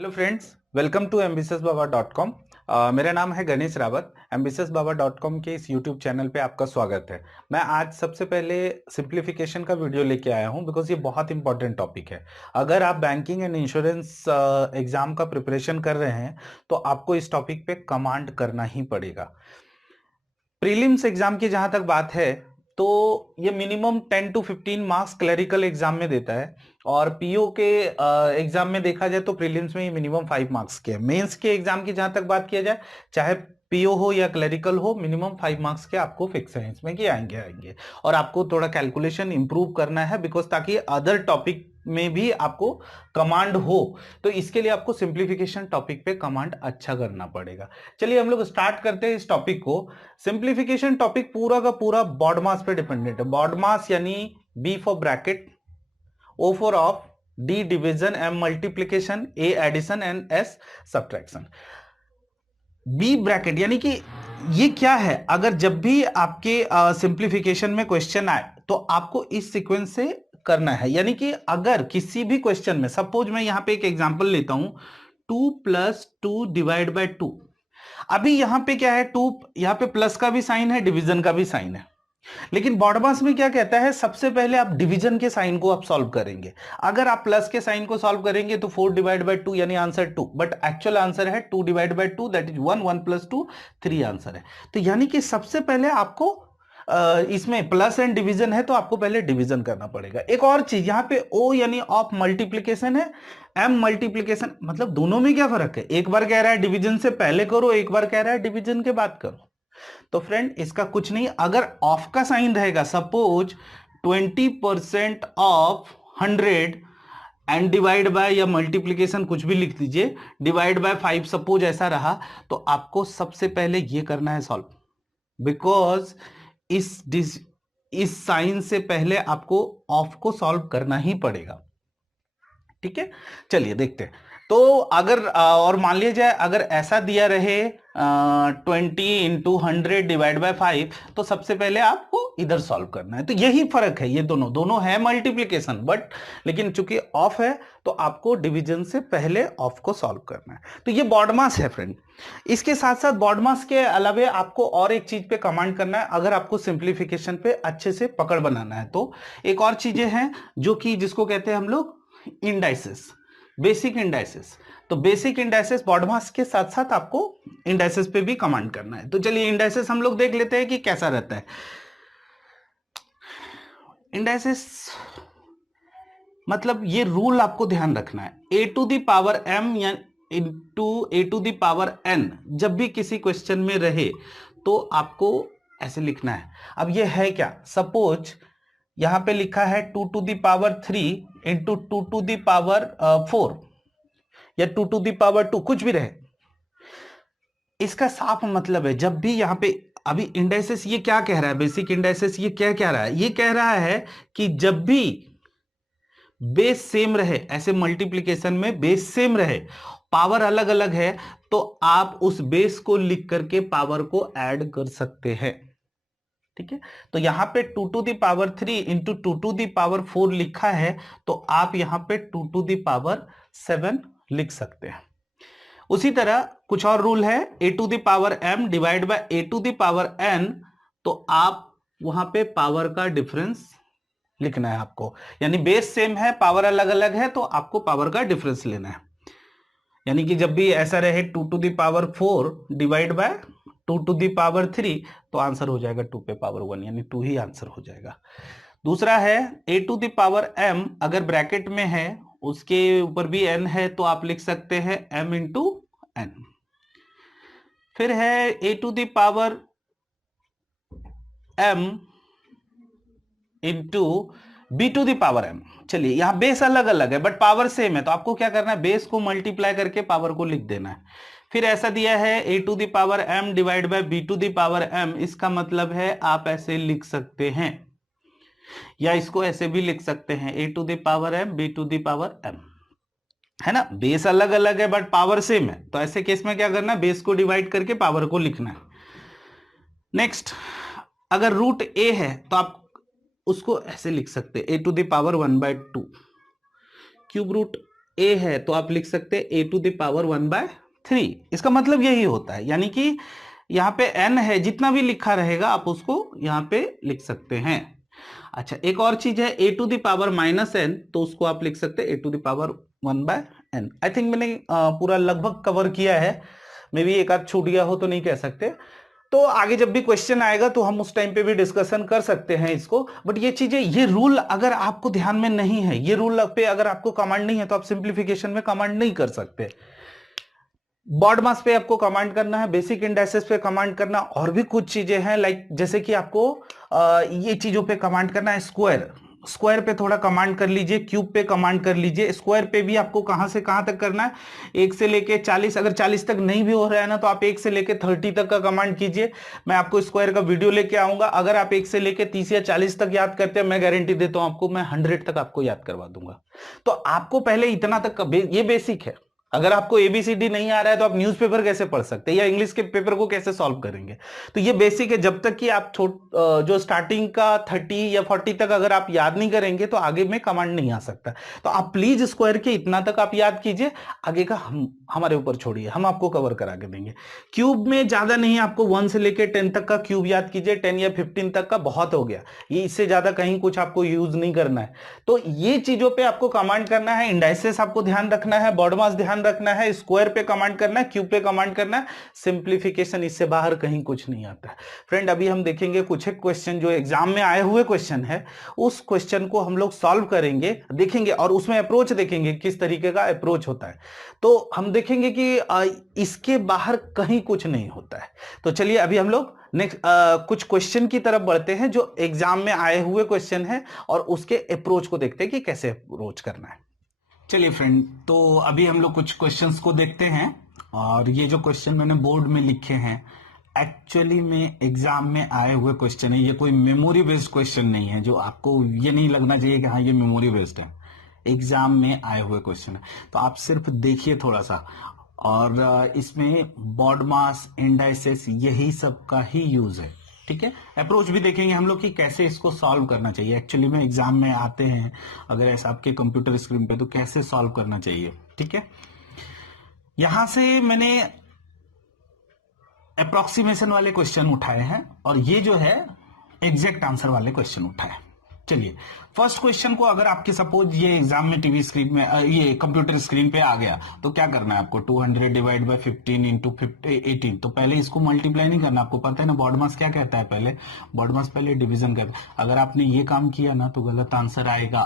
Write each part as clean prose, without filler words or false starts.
Hello friends, welcome to ambitiousbaba.com। मेरा नाम है गणेश रावत। ambitiousbaba.com के इस यूट्यूब चैनल पे आपका स्वागत है। मैं आज सबसे पहले सिंप्लीफिकेशन का वीडियो लेके आया हूं बिकॉज ये बहुत इंपॉर्टेंट टॉपिक है। अगर आप बैंकिंग एंड इंश्योरेंस एग्जाम का प्रिपरेशन कर रहे हैं तो आपको इस टॉपिक पे कमांड करना ही पड़ेगा। प्रीलिम्स एग्जाम की जहां तक बात है तो ये minimum 10 to 15 marks clerical exam में देता है, और पीओ के एग्जाम में देखा जाए तो प्रीलिम्स में ये मिनिमम 5 मार्क्स के है। मेंस के एग्जाम की जहां तक बात किया जाए, चाहे पीओ हो या क्लरिकल हो, मिनिमम 5 मार्क्स के आपको फिक्स है इसमें कि आएंगे आएंगे। और आपको थोड़ा कैलकुलेशन इंप्रूव करना है बिकॉज ताकि अदर टॉपिक में भी आपको कमांड हो, तो इसके लिए आपको सिंप्लीफिकेशन टॉपिक पे कमांड अच्छा करना पड़ेगा। चलिए हम लोग स्टार्ट करते हैं इस टॉपिक को। सिंप्लीफिकेशन टॉपिक पूरा का पूरा बॉड मास पे डिपेंडेंट है। बॉड मास यानी B for bracket, O for of, D division, M multiplication, A addition and S subtraction. B bracket यानी कि ये क्या है, अगर जब भी आपके सिंप्लीफिकेशन में क्वेश्चन आए तो आपको इस सीक्वेंस से करना है। यानी कि अगर किसी भी क्वेश्चन में, सपोज मैं यहां पे एक एग्जांपल लेता हूं, 2 + 2 डिवाइड बाय 2। अभी यहां पे क्या है, 2 यहां पे प्लस का भी साइन है, डिवीजन का भी साइन है, लेकिन बॉडमास में क्या कहता है, सबसे पहले आप डिवीजन के साइन को आप सॉल्व करेंगे। अगर आप प्लस के साइन को सॉल्व करेंगे तो 4 डिवाइड बाय 2 यानी आंसर 2, बट एक्चुअल आंसर है 2 divide by 2 that is 1, 1 + 2 3 answer है। तो यानी कि सबसे पहले आपको इसमें प्लस एंड डिवीजन है तो आपको पहले डिवीजन करना पड़ेगा। एक और चीज यहां पे ओ यानी ऑफ मल्टीप्लीकेशन है, एम मल्टीप्लीकेशन, मतलब दोनों में क्या फर्क है, एक बार कह रहा है डिवीजन से पहले करो, एक बार कह रहा है डिवीजन के बाद करो। तो फ्रेंड इसका कुछ नहीं, अगर ऑफ का साइन रहेगा, suppose 20% of 100 and divide by या मल्टीप्लीकेशन कुछ भी लिख दीजिए, डिवाइड बाय 5 सपोज ऐसा रहा, तो आपको सबसे पहले ये करना है सॉल्व, बिकॉज इस साइन से पहले आपको ऑफ को सॉल्व करना ही पड़ेगा। ठीक है, चलिए देखते हैं। तो अगर और मान लिया जाए अगर ऐसा दिया रहे 20 × 100 डिवाइड बाय 5, तो सबसे पहले आपको इधर सॉल्व करना है। तो यही फर्क है, ये दोनों दोनों है मल्टीप्लीकेशन, बट लेकिन चूंकि ऑफ है तो आपको डिवीजन से पहले ऑफ को सॉल्व करना है। तो ये बॉडमास है फ्रेंड। इसके साथ साथ बॉडमास के अलावे आपको और एक चीज पे कमांड करना है अगर आपको सिंप्लीफिकेशन पे अच्छे से पकड़ बनाना है। तो एक और चीजें हैं जो कि जिसको कहते हैं हम लोग इंडाइसेस, बेसिक इंडाइसेस। तो बेसिक इंडाइसेस बॉडमास के साथ साथ आपको इंडाइसेस पे भी कमांड करना है। तो चलिए इंडाइसेस हम लोग देख लेते हैं कि कैसा रहता है। इंडाइसेस मतलब ये रूल आपको ध्यान रखना है, a⁴m या a⁴n जब भी किसी क्वेश्चन में रहे तो आपको ऐसे लिखना है। अब ये है क्या, सपोज यहां पे लिखा है 2⁵ इंटू 2⁴ या 2⁵2 कुछ भी रहे, इसका साफ मतलब है जब भी यहां पे, अभी इंडाइसेस ये क्या कह रहा है, बेसिक इंडाइसेस ये क्या कह रहा है, ये कह रहा है कि जब भी बेस सेम रहे, ऐसे मल्टीप्लीकेशन में बेस सेम रहे, पावर अलग अलग है, तो आप उस बेस को लिख करके पावर को ऐड कर सकते हैं। ठीक है, तो यहां पे 2⁵ इंटू 2⁴ लिखा है, तो आप यहां पे 2⁵7 लिख सकते हैं। उसी तरह कुछ और रूल है, a⁴m डिवाइड बाय a⁴n, तो आप वहां पे पावर का डिफरेंस लिखना है आपको, यानी बेस सेम है पावर अलग अलग है तो आपको पावर का डिफरेंस लेना है। यानी कि जब भी ऐसा रहे 2⁴ डिवाइड बाय 2⁵3, तो आंसर हो जाएगा 2⁵1, यानी 2 ही आंसर हो जाएगा। दूसरा है a⁴m, अगर ब्रैकेट में है उसके ऊपर भी n है तो आप लिख सकते हैं m इंटू n। फिर है a⁴m इंटू b⁴m। चलिए यहां बेस अलग अलग है बट पावर सेम है, तो आपको क्या करना है, बेस को मल्टीप्लाई करके पावर को लिख देना है। फिर ऐसा दिया है a⁴m डिवाइड बाय b⁴m, इसका मतलब है आप ऐसे लिख सकते हैं, या इसको ऐसे भी लिख सकते हैं a⁴m b⁴m, है ना, बेस अलग अलग है बट पावर सेम है, तो ऐसे केस में क्या करना है, बेस को डिवाइड करके पावर को लिखना है। नेक्स्ट, अगर रूट a है तो आप उसको ऐसे लिख सकते हैं a⁴1/2 क्यूब रूट a है तो आप लिख सकते हैं a टू द पावर 1/3। इसका मतलब यही होता है, यानी कि यहाँ पे n है, जितना भी लिखा रहेगा आप उसको यहाँ पे लिख सकते हैं। अच्छा, एक और चीज है a to the power -n, तो उसको आप लिख सकते हैं a to the power 1/n। I think मैंने पूरा लगभग कवर किया है, मे बी एक आध छूट गया हो तो नहीं कह सकते। तो आगे जब भी क्वेश्चन आएगा तो हम उस टाइम पे भी डिस्कशन कर सकते हैं इसको। बट ये चीजें, ये रूल अगर आपको ध्यान में नहीं है, ये रूल पे अगर आपको कमांड नहीं है, तो आप सिंप्लीफिकेशन में कमांड नहीं कर सकते। बॉड मास पे आपको कमांड करना है, बेसिक इंडाइसेस पे कमांड करना, और भी कुछ चीजें हैं लाइक जैसे कि आपको ये चीजों पे कमांड करना है। स्क्वायर पे थोड़ा कमांड कर लीजिए, क्यूब पे कमांड कर लीजिए। स्क्वायर पे भी आपको कहां से कहां तक करना है, 1 से लेके 40। अगर 40 तक नहीं भी हो रहा है ना, तो आप 1 से लेके 30 तक का कमांड कीजिए। मैं आपको स्क्वायर का वीडियो लेके आऊंगा। अगर आप 1 से लेके 30 या 40 तक याद करते हैं, मैं गारंटी देता हूं आपको, मैं 100 तक आपको याद करवा दूंगा। तो आपको पहले इतना तक ये बेसिक है। अगर आपको एबीसीडी नहीं आ रहा है तो आप न्यूज़पेपर कैसे पढ़ सकते हैं, या इंग्लिश के पेपर को कैसे सॉल्व करेंगे। तो ये बेसिक है। जब तक कि आप जो स्टार्टिंग का 30 या 40 तक अगर आप याद नहीं करेंगे, तो आगे में कमांड नहीं आ सकता। तो आप प्लीज स्क्वायर के इतना तक आप याद कीजिए, आगे का हमारे ऊपर छोड़िए, हम आपको कवर करा के देंगे। क्यूब में ज्यादा नहीं, आपको 1 से लेके 10 तक का क्यूब याद कीजिए। 10 या 15 तक का बहुत हो गया, ये इससे ज्यादा कहीं कुछ आपको यूज नहीं करना है। तो ये चीजों पे आपको कमांड करना है। इंडाइसेस आपको ध्यान रखना है, बॉड मास ध्यान रखना है, स्क्वायर पे कमांड करना है, क्यूब पे कमांड करना है। सिंप्लीफिकेशन, इससे बाहर कहीं कुछ नहीं आता है। फ्रेंड, अभी हम देखेंगे कुछ एक क्वेश्चन जो एग्जाम में आए हुए क्वेश्चन है, उस क्वेश्चन को हम लोग सॉल्व करेंगे, देखेंगे, और उसमें अप्रोच देखेंगे किस तरीके का अप्रोच होता है। तो हम देखेंगे कि इसके बाहर कहीं कुछ नहीं होता है। तो चलिए अभी हम लोग नेक्स्ट कुछ क्वेश्चन की तरफ बढ़ते हैं जो एग्जाम में आए हुए क्वेश्चन है, और उसके अप्रोच को देखते हैं कि कैसे अप्रोच करना है। चलिए फ्रेंड, तो अभी हम लोग कुछ क्वेश्चंस को देखते हैं। और ये जो क्वेश्चन मैंने बोर्ड में लिखे हैं, एक्चुअली में एग्जाम में आए हुए क्वेश्चन है। ये कोई मेमोरी बेस्ड क्वेश्चन नहीं है, जो आपको ये नहीं लगना चाहिए कि हाँ ये मेमोरी बेस्ड है। एग्जाम में आए हुए क्वेश्चन है, तो आप सिर्फ देखिए थोड़ा सा। और इसमें बॉड मास, इंडाइसेस, यही सब का ही यूज है। ठीक है, अप्रोच भी देखेंगे हम लोग कि कैसे इसको सॉल्व करना चाहिए। एक्चुअली में एग्जाम में आते हैं अगर ऐसा आपके कंप्यूटर स्क्रीन पे, तो कैसे सॉल्व करना चाहिए। ठीक है, यहां से मैंने अप्रोक्सीमेशन वाले क्वेश्चन उठाए हैं, और ये जो है एग्जैक्ट आंसर वाले क्वेश्चन उठाए। चलिए, फर्स्ट क्वेश्चन को अगर आपके सपोज ये एग्जाम में टीवी स्क्रीन में, ये कंप्यूटर स्क्रीन पे आ गया, तो क्या करना है आपको, 200 डिवाइड बाय 15 इंटू 18। तो पहले इसको मल्टीप्लाई नहीं करना, आपको पता है ना बॉड मास क्या कहता है, पहले बॉड मास पहले डिवीजन करता है। अगर आपने ये काम किया ना तो गलत आंसर आएगा।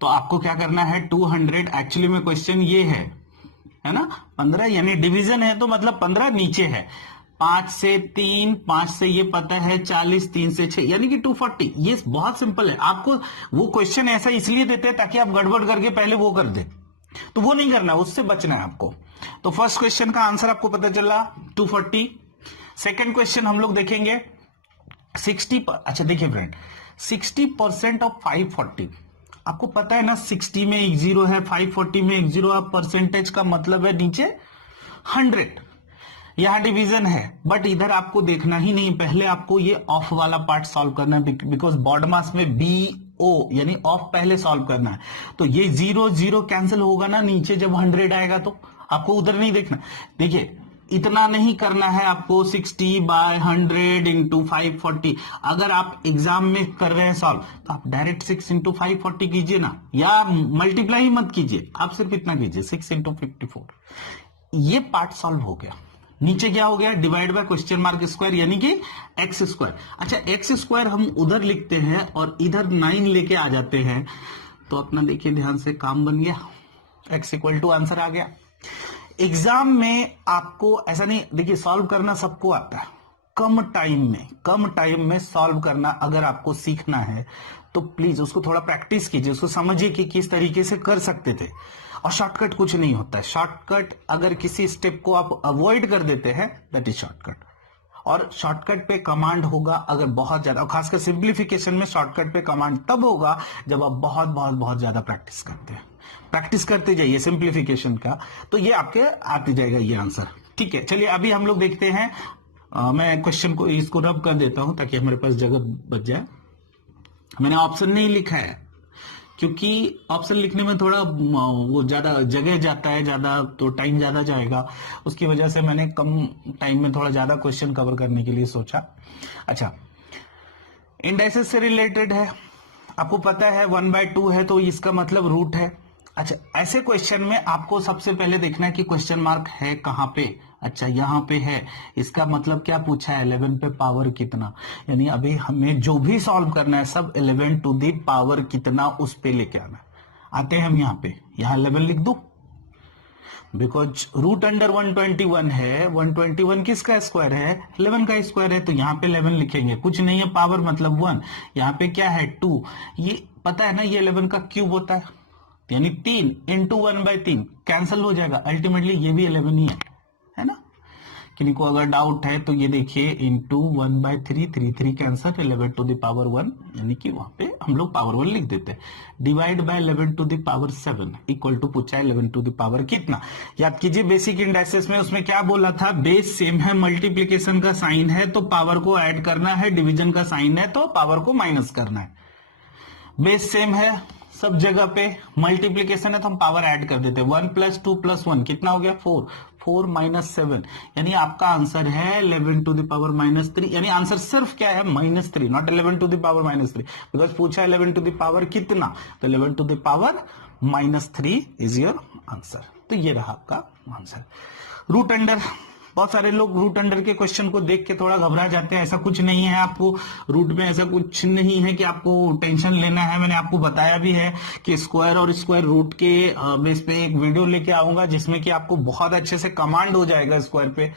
तो आपको क्या करना है, 200, एक्चुअली में क्वेश्चन ये है ना, 15 यानी डिवीजन है, तो मतलब 15 नीचे है। 5 से 3, 5 से ये पता है 40, 3 से 6 यानी कि 240। ये बहुत सिंपल है। आपको वो क्वेश्चन ऐसा इसलिए देते हैं ताकि आप गड़बड़ करके पहले वो कर दे, तो वो नहीं करना है, उससे बचना है आपको। तो फर्स्ट क्वेश्चन का आंसर आपको पता चला 240। सेकेंड क्वेश्चन हम लोग देखेंगे 60 अच्छा देखिए फ्रेंड, 60% ऑफ 540, आपको पता है ना 60 में एक जीरो है, 540 में एक जीरो है, परसेंटेज का मतलब है नीचे 100। यहां डिवीजन है, बट इधर आपको देखना ही नहीं, पहले आपको ये ऑफ वाला पार्ट सॉल्व करना है, बिकॉज बॉड मास में BO यानी ऑफ पहले सॉल्व करना है। तो ये 0 0 कैंसिल होगा ना नीचे जब 100 आएगा, तो आपको उधर नहीं देखना। देखिए, इतना नहीं करना है आपको, 60/100 इंटू 540। अगर आप एग्जाम में कर रहे हैं सॉल्व, तो आप डायरेक्ट 6 इंटू 540 कीजिए ना, या मल्टीप्लाई मत कीजिए, आप सिर्फ इतना कीजिए 6 इंटू 54। ये पार्ट सॉल्व हो गया। नीचे क्या हो गया, divide by question mark square यानी कि एक्स स्क्वायर। अच्छा, एक्स स्क्वायर हम उधर लिखते हैं और इधर 9 लेके आ जाते हैं, तो अपना देखिए ध्यान से, काम बन गया, एक्स इक्वल टू आंसर आ गया। एग्जाम में आपको ऐसा नहीं, देखिए सॉल्व करना सबको आता है, कम टाइम में सॉल्व करना अगर आपको सीखना है, तो प्लीज उसको थोड़ा प्रैक्टिस कीजिए, उसको समझिए कि किस तरीके से कर सकते थे। और शॉर्टकट कुछ नहीं होता है। शॉर्टकट अगर किसी स्टेप को आप अवॉइड कर देते हैं, दैट इज शॉर्टकट। और शॉर्टकट पे कमांड होगा अगर बहुत ज्यादा, खासकर सिंप्लीफिकेशन में शॉर्टकट पे कमांड तब होगा जब आप बहुत बहुत बहुत ज्यादा प्रैक्टिस करते हैं। प्रैक्टिस करते जाइए सिंप्लीफिकेशन का, तो ये आपके आते जाएगा ये आंसर। ठीक है, चलिए अभी हम लोग देखते हैं। मैं क्वेश्चन को इसको रब कर देता हूं ताकि हमारे पास जगह बच जाए। मैंने ऑप्शन नहीं लिखा है क्योंकि ऑप्शन लिखने में थोड़ा वो ज्यादा जगह जाता है, ज्यादा तो टाइम ज्यादा जाएगा, उसकी वजह से मैंने कम टाइम में थोड़ा ज्यादा क्वेश्चन कवर करने के लिए सोचा। अच्छा, इंडाइसेस से रिलेटेड है, आपको पता है 1/2 है तो इसका मतलब रूट है। अच्छा, ऐसे क्वेश्चन में आपको सबसे पहले देखना है कि क्वेश्चन मार्क है कहां पे। अच्छा, यहां पे है, इसका मतलब क्या पूछा है, 11 पे पावर कितना, यानी अभी हमें जो भी सॉल्व करना है सब 11 टू दी पावर कितना उस पे लेके आना। आते हैं हम यहाँ पे, यहाँ 11 लिख दू, बिकॉज रूट अंडर 121 है, 121 किसका स्क्वायर है, 11 का स्क्वायर है, तो यहाँ पे 11 लिखेंगे, कुछ नहीं है, पावर मतलब 1, यहाँ पे क्या है 2, ये पता है ना, ये 11 का क्यूब होता है, यानी 3 इंटू 1/3 कैंसिल हो जाएगा, अल्टीमेटली ये भी 11 ही है ना। किन्हीं को अगर डाउट है तो ये देखिए, into 1/3, 3 cancel, 11 to the power 1, यानी कि वहां पे हम लोग पावर 1 लिख देते हैं, divide by 11 to the power 7 equal to पूछा है 11 टू द पावर कितना। याद कीजिए बेसिक इंडाइसेस में उसमें क्या बोला था, बेस सेम है, मल्टीप्लीकेशन का साइन है तो पावर को ऐड करना है, डिवीजन का साइन है तो पावर को माइनस करना है। बेस सेम है सब जगह पे, मल्टीप्लीकेशन है तो हम पावर ऐड कर देते हैं, 1 + 2 + 1 कितना हो गया 4, 4 - 7, यानी आपका आंसर है 11 टू द पावर -3, यानी आंसर सिर्फ क्या है -3, not 11 to the power -3, because पूछा है 11 टू द पावर कितना, तो 11 to the power -3 is your answer. तो ये रहा आपका आंसर। रूट अंडर, बहुत सारे लोग रूट अंडर के क्वेश्चन को देख के थोड़ा घबरा जाते हैं, ऐसा कुछ नहीं है, आपको रूट में ऐसा कुछ नहीं है कि आपको टेंशन लेना है। मैंने आपको बताया भी है कि स्क्वायर और स्क्वायर रूट के बेस पे एक वीडियो लेके आऊंगा जिसमें कि आपको बहुत अच्छे से कमांड हो जाएगा स्क्वायर पे,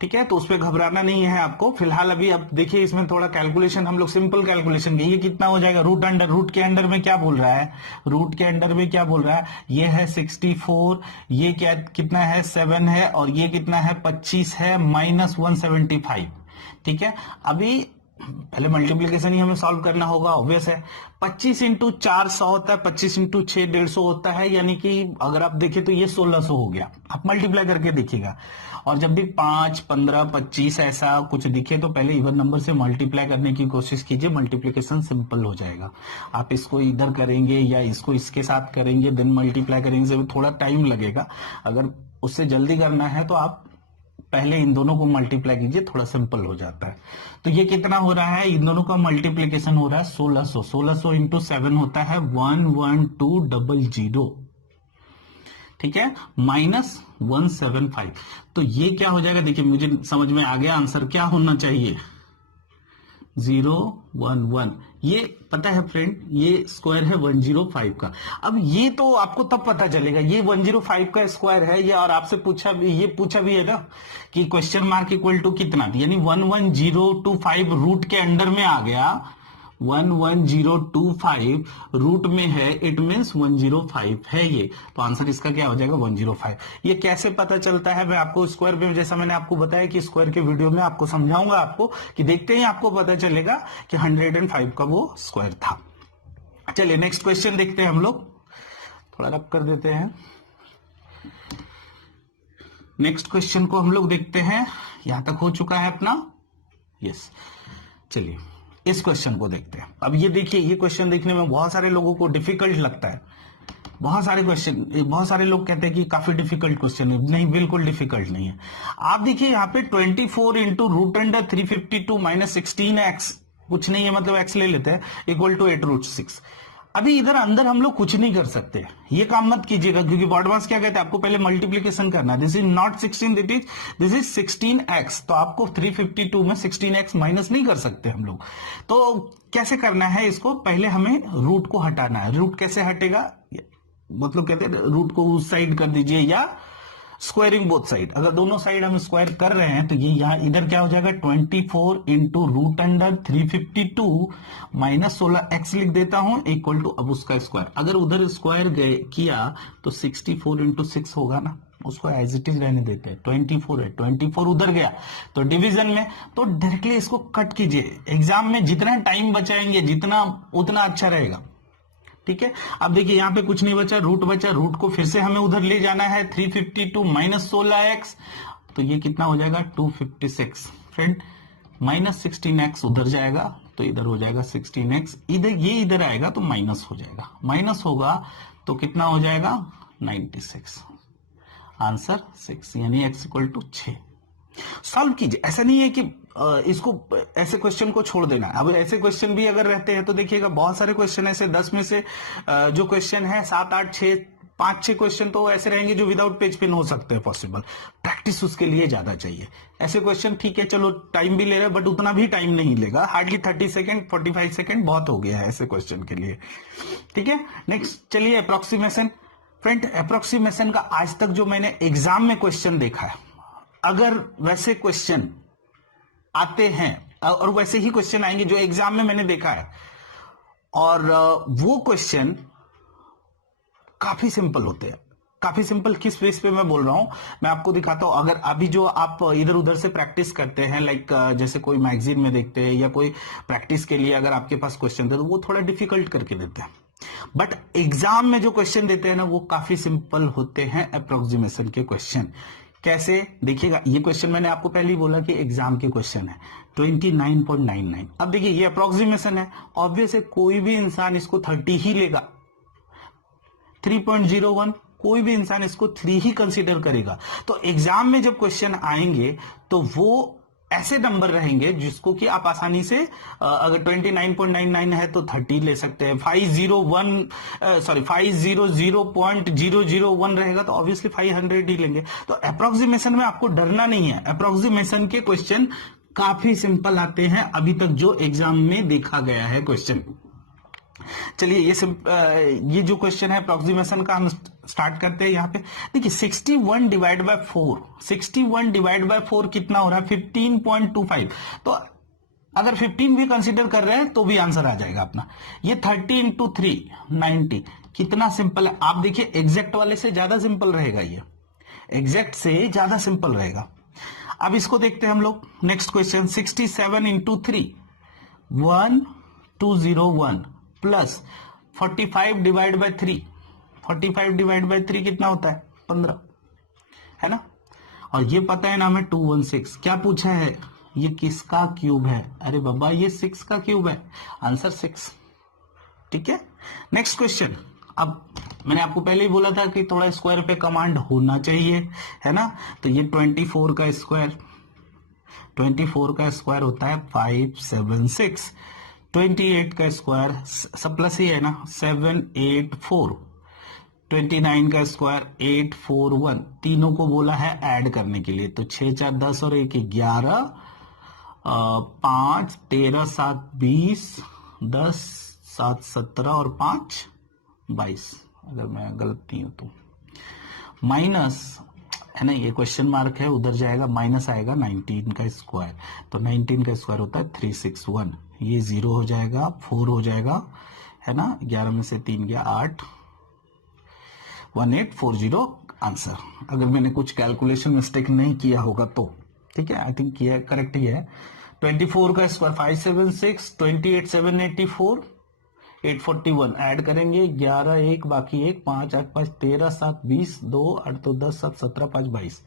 ठीक है, तो उस पर घबराना नहीं है आपको। फिलहाल अभी अब देखिए इसमें थोड़ा कैलकुलेशन, हम लोग सिंपल कैलकुलेशन की, ये कितना हो जाएगा रूट अंडर, रूट के अंडर में क्या बोल रहा है, रूट के अंडर में क्या बोल रहा है, ये है 64, ये क्या कितना है 7 है, और ये कितना है 25 है, -175, ठीक है। अभी पहले मल्टीप्लीकेशन ही हमें सॉल्व करना होगा, ऑब्वियस है। 25 × 4 100 होता है, 25 × 6 150 होता है, यानी कि अगर आप देखें तो ये 1600 हो गया। आप मल्टीप्लाई करके देखिएगा, और जब भी 5, 15, 25 ऐसा कुछ दिखे तो पहले इवन नंबर से मल्टीप्लाई करने की कोशिश कीजिए, मल्टीप्लीकेशन सिंपल हो जाएगा। आप इसको इधर करेंगे या इसको इसके साथ करेंगे, देन मल्टीप्लाई करेंगे से थोड़ा टाइम लगेगा। अगर उससे जल्दी करना है तो आप पहले इन दोनों को मल्टीप्लाई कीजिए, थोड़ा सिंपल हो जाता है। तो ये कितना हो रहा है, इन दोनों का मल्टीप्लीकेशन हो रहा है 1600, 1600 × 7 होता है 11200, ठीक है, -175। तो ये क्या हो जाएगा, देखिए मुझे समझ में आ गया, आंसर क्या होना चाहिए 011। ये पता है फ्रेंड, ये स्क्वायर है 105 का। अब ये तो आपको तब पता चलेगा ये 105 का स्क्वायर है ये, और आपसे पूछा भी है ना कि क्वेश्चन मार्क इक्वल टू कितना, यानी 11025 रूट के अंडर में आ गया, 11025 रूट में है, इट मीन्स 105 है ये, तो आंसर इसका क्या हो जाएगा 105। ये कैसे पता चलता है, मैं आपको स्क्वायर में, जैसा मैंने आपको बताया कि स्क्वायर के वीडियो में आपको समझाऊंगा, आपको कि देखते ही आपको पता चलेगा कि 105 का वो स्क्वायर था। चलिए नेक्स्ट क्वेश्चन देखते हैं हम लोग, थोड़ा रब कर देते हैं। नेक्स्ट क्वेश्चन को हम लोग देखते हैं, यहां तक हो चुका है अपना, यस। चलिए इस क्वेश्चन को देखते हैं। अब ये देखिए, ये क्वेश्चन देखने में बहुत सारे लोगों को डिफिकल्ट लगता है, बहुत सारे लोग कहते हैं कि काफी डिफिकल्ट क्वेश्चन है। नहीं, बिल्कुल डिफिकल्ट नहीं है। आप देखिए यहाँ पे 24 × √352 - 16x, कुछ नहीं है, मतलब x ले लेते हैं, इक्वल टू 8√6। अभी इधर अंदर हम लोग कुछ नहीं कर सकते, ये काम मत कीजिएगा, क्योंकि बॉडमास क्या कहते हैं, आपको पहले मल्टीप्लीकेशन करना है। This is not 16, this is 16x, तो आपको 352 में 16x माइनस नहीं कर सकते हम लोग। तो कैसे करना है इसको, पहले हमें रूट को हटाना है। रूट कैसे हटेगा, मतलब कहते हैं रूट को उस साइड कर दीजिए, या स्क्वायरिंग बोथ साइड। अगर दोनों साइड हम स्क्वायर कर रहे हैं तो ये यहाँ इधर क्या हो जाएगा, 24 × √352 - 16x लिख देता हूं, इक्वल टू अब उसका स्क्वायर। अगर उधर स्क्वायर किया तो 64 × 6 होगा ना, उसको एज इट इज रहने देते हैं। 24 है, 24 उधर गया तो डिवीजन में, तो डायरेक्टली इसको कट कीजिए। एग्जाम में जितना टाइम बचाएंगे जितना, उतना अच्छा रहेगा, ठीक है। अब देखिए यहाँ पे कुछ नहीं बचा, रूट बचा, रूट को फिर से हमें उधर ले जाना है, 352 - 16x, तो ये कितना हो जाएगा 256। फ्रेंड -16x उधर जाएगा, तो इधर हो जाएगा 16x, इधर ये इधर आएगा तो माइनस हो जाएगा, माइनस होगा तो कितना हो जाएगा 96, आंसर 6, यानी x इक्वल टू 6। सॉल्व कीजिए, ऐसा नहीं है कि इसको ऐसे क्वेश्चन को छोड़ देना। अब ऐसे क्वेश्चन भी अगर रहते हैं तो देखिएगा बहुत सारे क्वेश्चन ऐसे 10 में से जो क्वेश्चन है 7, 8, 6, 5-6 क्वेश्चन तो ऐसे रहेंगे जो विदाउट पेज पिन हो सकते हैं पॉसिबल। प्रैक्टिस उसके लिए ज्यादा चाहिए। ऐसे क्वेश्चन ठीक है, चलो टाइम भी ले रहे हैं बट उतना भी टाइम नहीं लेगा, हार्डली 30 सेकेंड 45 सेकेंड बहुत हो गया है ऐसे क्वेश्चन के लिए। ठीक है, नेक्स्ट चलिए अप्रोक्सीमेशन। फ्रेंड, अप्रोक्सीमेशन का आज तक जो मैंने एग्जाम में क्वेश्चन देखा है, अगर वैसे क्वेश्चन आते हैं और वैसे ही क्वेश्चन आएंगे जो एग्जाम में मैंने देखा है, और वो क्वेश्चन काफी सिंपल होते हैं। काफी सिंपल किस बेस पे मैं बोल रहा हूं, मैं आपको दिखाता हूं। अगर अभी जो आप इधर उधर से प्रैक्टिस करते हैं, लाइक जैसे कोई मैगजीन में देखते हैं या कोई प्रैक्टिस के लिए अगर आपके पास क्वेश्चन थे तो वो थोड़ा डिफिकल्ट करके देते हैं, बट एग्जाम में जो क्वेश्चन देते हैं ना वो काफी सिंपल होते हैं अप्रोक्सीमेशन के क्वेश्चन। कैसे देखिएगा, ये क्वेश्चन मैंने आपको पहले ही बोला कि एग्जाम के क्वेश्चन है 29.99। अब देखिए ये अप्रोक्सीमेशन है, ऑब्वियस है कोई भी इंसान इसको 30 ही लेगा। 3.01 कोई भी इंसान इसको 3 ही कंसीडर करेगा। तो एग्जाम में जब क्वेश्चन आएंगे तो वो ऐसे नंबर रहेंगे जिसको कि आप आसानी से अगर 29.99 है तो 30 ले सकते हैं। 500.001 रहेगा तो ऑब्वियसली 500 ही लेंगे। तो अप्रोक्सीमेशन में आपको डरना नहीं है, अप्रोक्सीमेशन के क्वेश्चन काफी सिंपल आते हैं अभी तक जो एग्जाम में देखा गया है क्वेश्चन। चलिए ये जो क्वेश्चन है अप्रोक्सीमेशन का हम स्टार्ट करते हैं। यहाँ पे देखिए 61 डिवाइड बाय 4, 61 डिवाइड बाय 4 कितना हो रहा है 15.25। तो अगर 15 भी कंसीडर कर रहे हैं तो भी आंसर आ जाएगा अपना। ये 30 इंटू 3 90, कितना सिंपल है। आप देखिए एग्जैक्ट वाले से ज्यादा सिंपल रहेगा, ये एग्जैक्ट से ज्यादा सिंपल रहेगा। अब इसको देखते हैं हम लोग next question. 67 into 3 1201 plus 45 divide by 3, 45 divide by 3 कितना होता है 15, है ना। और ये पता है नाम है 216। क्या पूछा है, ये किसका क्यूब है। अरे बाबा ये 6 का क्यूब है, आंसर 6। ठीक है, नेक्स्ट क्वेश्चन। अब मैंने आपको पहले ही बोला था कि थोड़ा स्क्वायर पे कमांड होना चाहिए, है ना। तो ये 24 का स्क्वायर, 24 का स्क्वायर होता है 576। 28 का स्क्वायर सब प्लस ही है ना 784। 29 का स्क्वायर 841। तीनों को बोला है ऐड करने के लिए, तो 6 4 10 और 1 11, 5 13 7 20, 10 7 17 और 5 22, अगर मैं गलत नहीं हूं तो। माइनस है ना, ये क्वेश्चन मार्क है, उधर जाएगा माइनस आएगा 19 का स्क्वायर, तो 19 का स्क्वायर होता है 361। ये 0 हो जाएगा, 4 हो जाएगा, है ना। 11 में से 3 गया 8, 1840 आंसर। अगर मैंने कुछ कैलकुलेशन मिस्टेक नहीं किया होगा तो ठीक है, आई थिंक किया करेक्ट ही है। 24 का स्क्वायर 576, 28 784, 841 ऐड करेंगे 11 1 बाकी 1 5 8 5 13 7 20 2 8 2 10 7 17 5 22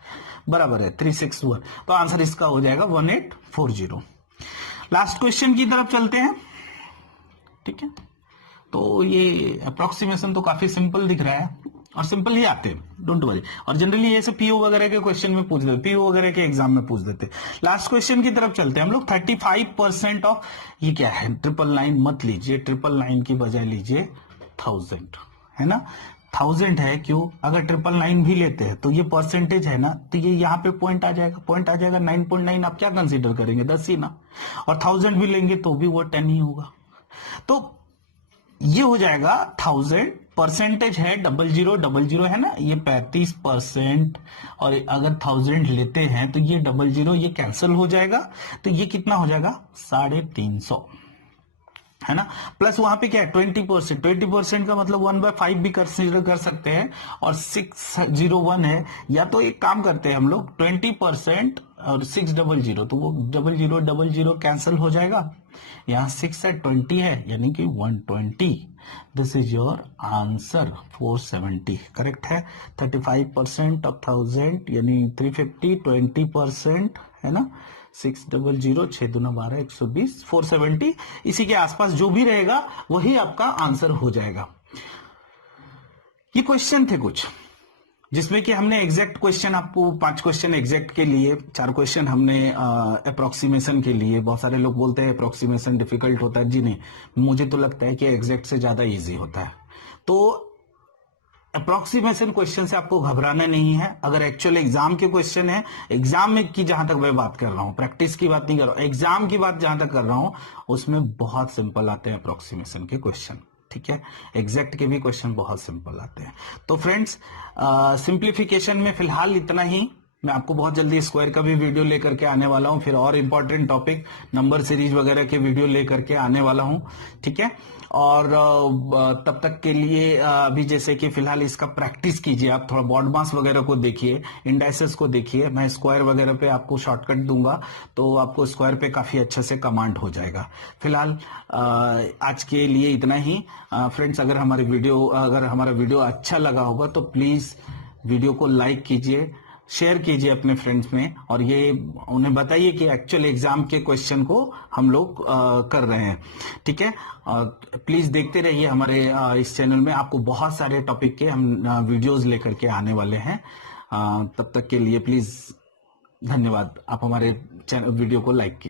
बराबर है 361। तो आंसर इसका हो जाएगा 1840। लास्ट क्वेश्चन की तरफ चलते हैं। ठीक है, तो ये अप्रोक्सीमेशन तो काफी सिंपल दिख रहा है और सिंपल ही आते हैं, डोंट वरी। और जनरली ये सब पीओ वगैरह के क्वेश्चन में पूछ देते, पीओ वगैरह के एग्जाम में पूछ देते। लास्ट क्वेश्चन की तरफ चलते हैं हम लोग। 35% ऑफ, ये क्या है 999 मत लीजिए, 999 की बजाय लीजिए 1000, है ना। 1000 है, क्यों, अगर 999 भी लेते हैं तो ये परसेंटेज है ना, तो ये यहाँ पे पॉइंट आ जाएगा, पॉइंट आ जाएगा 9.9। आप क्या कंसीडर करेंगे 10 ही ना, और 1000 भी लेंगे तो भी वो 10 ही होगा। तो ये हो जाएगा 1000, परसेंटेज है 0000 है ना, ये 35%। और अगर 1000 लेते हैं तो ये 00 ये कैंसिल हो जाएगा, तो ये कितना हो जाएगा 350, है ना। प्लस वहां पे क्या है 20%, 20% का मतलब 1/5 भी कंसीडर कर सकते हैं। और 601 है, या तो एक काम करते हैं हम लोग 20% और 600, तो वो 0000 कैंसिल हो जाएगा। यहाँ 6 है 20 है, यानी कि 120। This is your answer 470, correct है। 35% ऑफ 1000 यानी 350, 20% है ना, 600, 6 दूना 12, 120, 470, इसी के आसपास जो भी रहेगा वही आपका आंसर हो जाएगा। ये क्वेश्चन थे कुछ जिसमें कि हमने एग्जैक्ट क्वेश्चन आपको 5 क्वेश्चन एग्जैक्ट के लिए, 4 क्वेश्चन हमने अप्रोक्सीमेशन के लिए। बहुत सारे लोग बोलते हैं अप्रोक्सीमेशन डिफिकल्ट होता है, जी नहीं, मुझे तो लगता है कि एग्जैक्ट से ज्यादा इजी होता है। तो अप्रोक्सीमेशन क्वेश्चन से आपको घबराना नहीं है। अगर एक्चुअल एग्जाम के क्वेश्चन है, एग्जाम में की जहां तक मैं बात कर रहा हूं, प्रैक्टिस की बात नहीं कर रहा हूं, एग्जाम की बात जहां तक कर रहा हूं, उसमें बहुत सिंपल आते हैं अप्रोक्सीमेशन के क्वेश्चन, ठीक है। एग्जैक्ट के भी क्वेश्चन बहुत सिंपल आते हैं। तो फ्रेंड्स, सिंप्लीफिकेशन में फिलहाल इतना ही। मैं आपको बहुत जल्दी स्क्वायर का भी वीडियो लेकर के आने वाला हूं, फिर और इंपॉर्टेंट टॉपिक नंबर सीरीज वगैरह के वीडियो लेकर के आने वाला हूं, ठीक है। और तब तक के लिए अभी जैसे कि फिलहाल इसका प्रैक्टिस कीजिए, आप थोड़ा बॉड मास वगैरह को देखिए, इंडाइसेस को देखिए। मैं स्क्वायर वगैरह पे आपको शॉर्टकट दूंगा, तो आपको स्क्वायर पे काफी अच्छे से कमांड हो जाएगा। फिलहाल आज के लिए इतना ही। फ्रेंड्स, अगर हमारा वीडियो अच्छा लगा होगा तो प्लीज वीडियो को लाइक कीजिए, शेयर कीजिए अपने फ्रेंड्स में, और ये उन्हें बताइए कि एक्चुअल एग्जाम के क्वेश्चन को हम लोग कर रहे हैं, ठीक है। प्लीज देखते रहिए हमारे इस चैनल में, आपको बहुत सारे टॉपिक के हम वीडियोस लेकर के आने वाले हैं। तब तक के लिए प्लीज धन्यवाद। आप हमारे वीडियो को लाइक कीजिए।